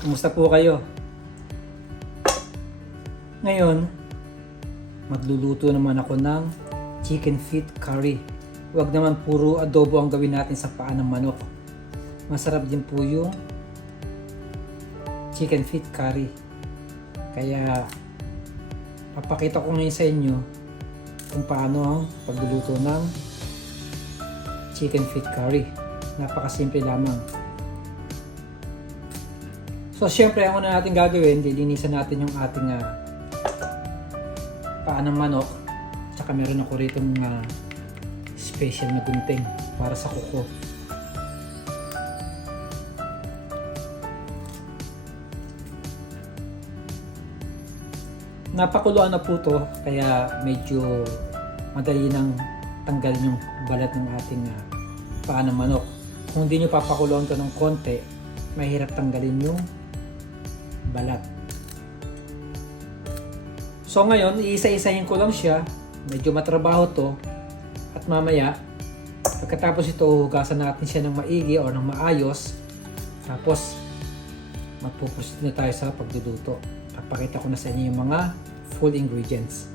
Kumusta po kayo? Ngayon, magluluto naman ako ng chicken feet curry. Huwag naman puro adobo ang gawin natin sa paa ng manok. Masarap din po yung chicken feet curry. Kaya, papakita ko ngayon sa inyo kung paano ang pagluluto ng chicken feet curry. Napakasimple lamang. So, syempre, ang una natin gagawin, lilinisan natin yung ating paa ng manok. Tsaka meron ako rito mga special na gunting para sa kuko. Napakuluan na po to, kaya medyo madali nang tanggalin yung balat ng ating paa ng manok. Kung hindi nyo papakuluan to ng konti, mahirap tanggalin yung balat. So ngayon, iisa-isahin ko lang siya. Medyo matrabaho to. At mamaya, pagkatapos ito, hugasan natin siya ng maigi o ng maayos. Tapos, magpuproceed na tayo sa pagluluto. Papakita ko na sa inyo yung mga full ingredients.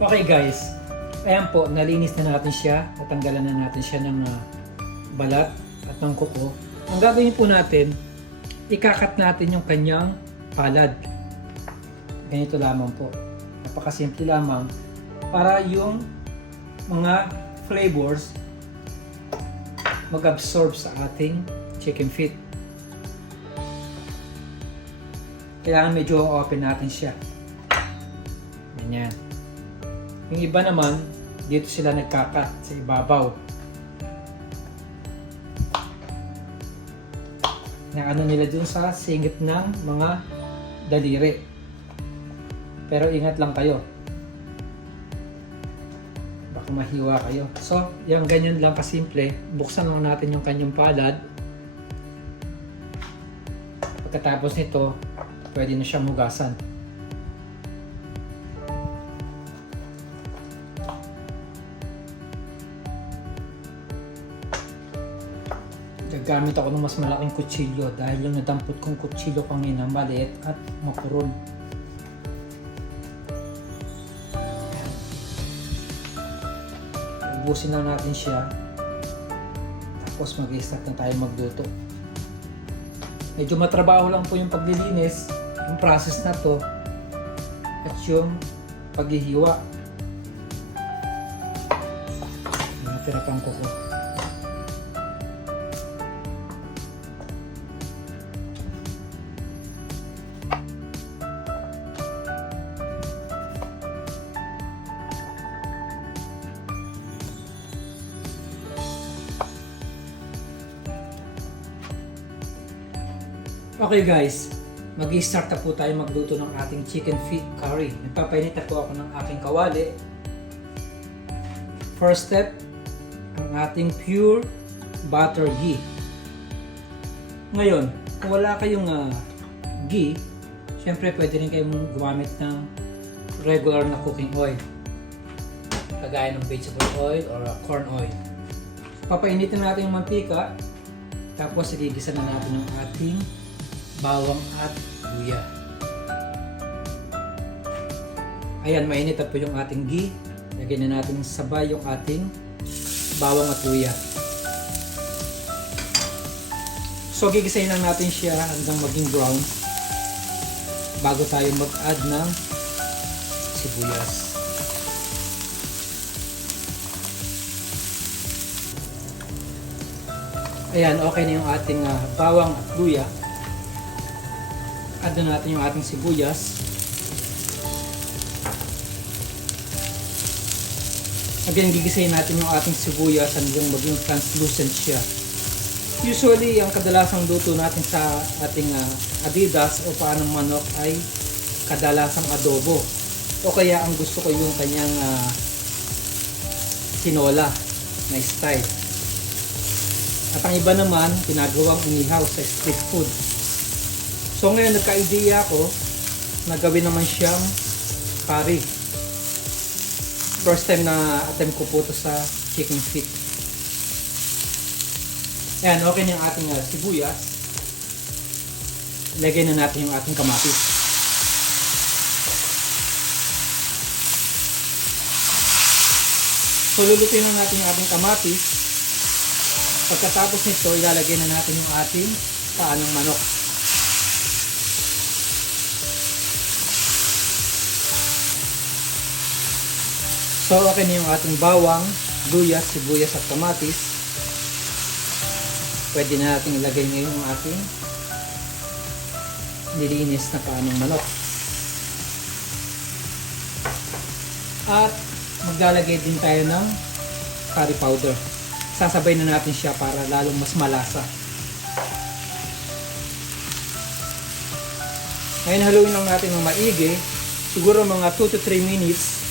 Okay guys, ayan po, nalinis na natin siya, natanggalan na natin siya ng balat at ng kuko. Ang gagawin po natin, ikakat natin yung kanyang palad. Ganito lamang po, napakasimple lamang para yung mga flavors mag-absorb sa ating chicken feet. Kailangan medyo open natin siya. Ganyan. Yung iba naman, dito sila nagkakat sa ibabaw. Na ano nila dun sa singit ng mga daliri. Pero ingat lang kayo. Baka mahiwa kayo. So, yung ganyan lang kasimple. Buksan lang natin yung kanyang palad. Pagkatapos nito, pwede na siyang hugasan. Gagamit ako ng mas malaking kutsilyo dahil yung nadampot kong kutsilyo kanina maliit at mapurol. Ubusin lang natin siya. Tapos mag-i-start na tayo magluto. Medyo matrabaho lang po yung paglilinis, yung process na to, at yung paghihiwa. Natira pang kuko. Okay guys, mag-i-start na po tayo magluto ng ating chicken feet curry. Nagpapainit na po ako ng aking kawali. First step, ang ating pure butter ghee. Ngayon, kung wala kayong ghee, syempre pwede rin kayong gumamit ng regular na cooking oil. Kagaya ng vegetable oil or corn oil. Papainitin natin yung mantika, tapos igigisa na natin ang ating bawang at luya. Ayan, mainit na po yung ating ghee. Lagyan na natin sabay yung ating bawang at luya. So, gigisahin lang natin siya hanggang maging brown bago tayo mag-add ng sibuyas. Ayan, okay na yung ating bawang at luya. Add na natin yung ating sibuyas. Again, gigisayin natin yung ating sibuyas hanggang maging translucent siya. Usually, ang kadalasang luto natin sa ating adidas o paanong manok ay kadalasang adobo. O kaya ang gusto ko yung kanyang tinola na style. At ang iba naman, ginagawang inihaw sa street food. So ngayon, nagka-idea ako na gawin naman siyang curry. First time na attempt ko po ito sa chicken feet. Ayan, okay na yung ating sibuyas. Lagay na natin yung ating kamatis. So lulutuin na natin yung ating kamatis. Pagkatapos nito, ilalagay na natin yung ating paanong manok. So okay na yung ating bawang, luya, sibuyas at kamatis. Pwede na natin ilagay ngayon yung ating nilinis na paanong manok. At maglalagay din tayo ng curry powder. Sasabay na natin siya para lalong mas malasa. Ngayon haluin lang natin ng maigi. Siguro mga 2 to 3 minutes.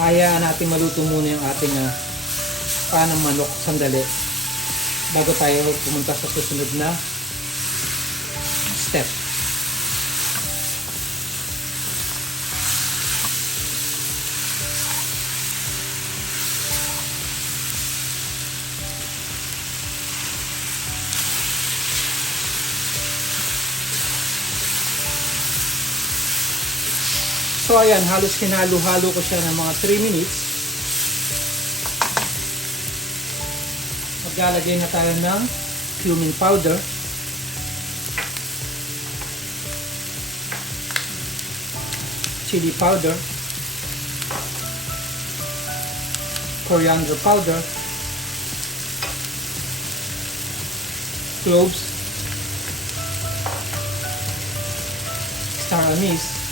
Kaya natin maluto muna yung ating paanong manok sandali bago tayo pumunta sa susunod na step. So ayan, halos hinalo-halo ko siya ng mga 3 minutes. Maglalagay na tayo ng cumin powder. Chili powder. Coriander powder. Cloves. Star anise.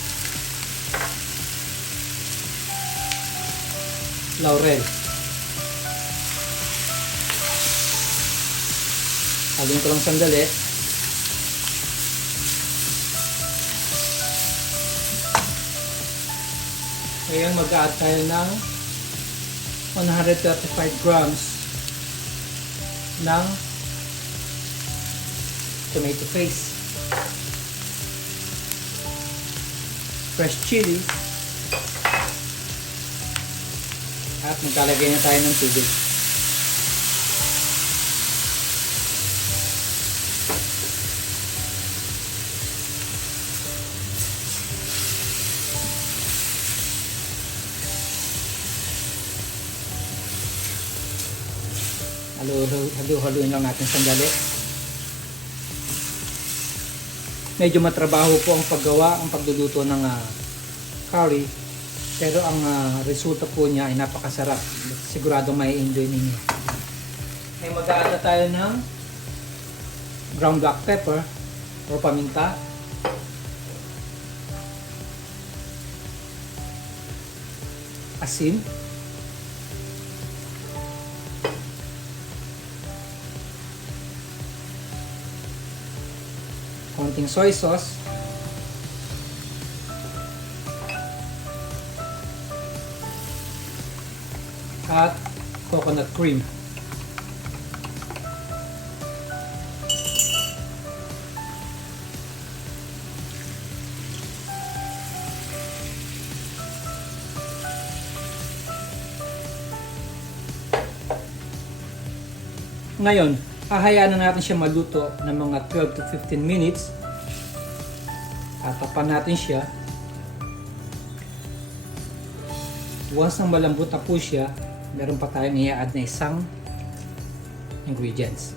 Laurel. Haluin ko lang sandali. Ngayon mag-add tayo ng 135 grams ng tomato paste, fresh chili, at maglalagay na tayo ng tubig. Haluin lang natin sandali. Medyo matrabaho po ang paggawa, ang pagluluto ng curry. Pero ang resulta po niya ay napakasarap. Siguradong may enjoy ninyo. Ay mag-add na tayo ng ground black pepper o paminta. Asin. Konting soy sauce. At coconut cream. Ngayon, hahayaan na natin siya maluto ng mga 12 to 15 minutes. Tatapan natin siya. Once nang malambot na po siya, meron pa tayong i-add na isang ingredients.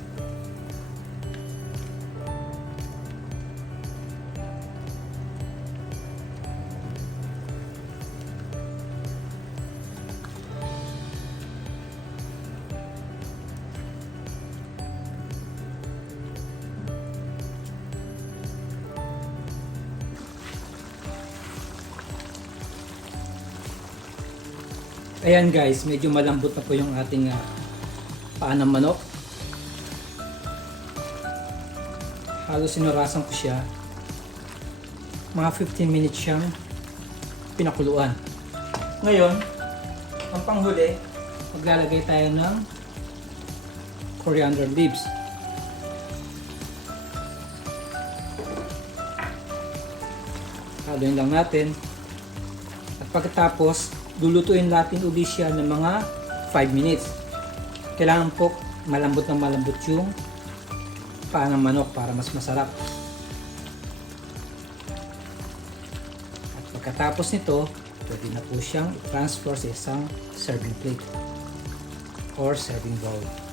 Ayan guys, medyo malambot na po yung ating paa ng manok. Halos sinurasan ko siya. Mga 15 minutes siyang pinakuluan. Ngayon, ang panghuli, maglalagay tayo ng coriander leaves. Haluin lang natin. At pagkatapos, lulutuin natin uli siya ng mga 5 minutes. Kailangan po malambot yung paa ng manok para mas masarap. At pagkatapos nito, pwede na po siyang i-transfer sa isang serving plate or serving bowl.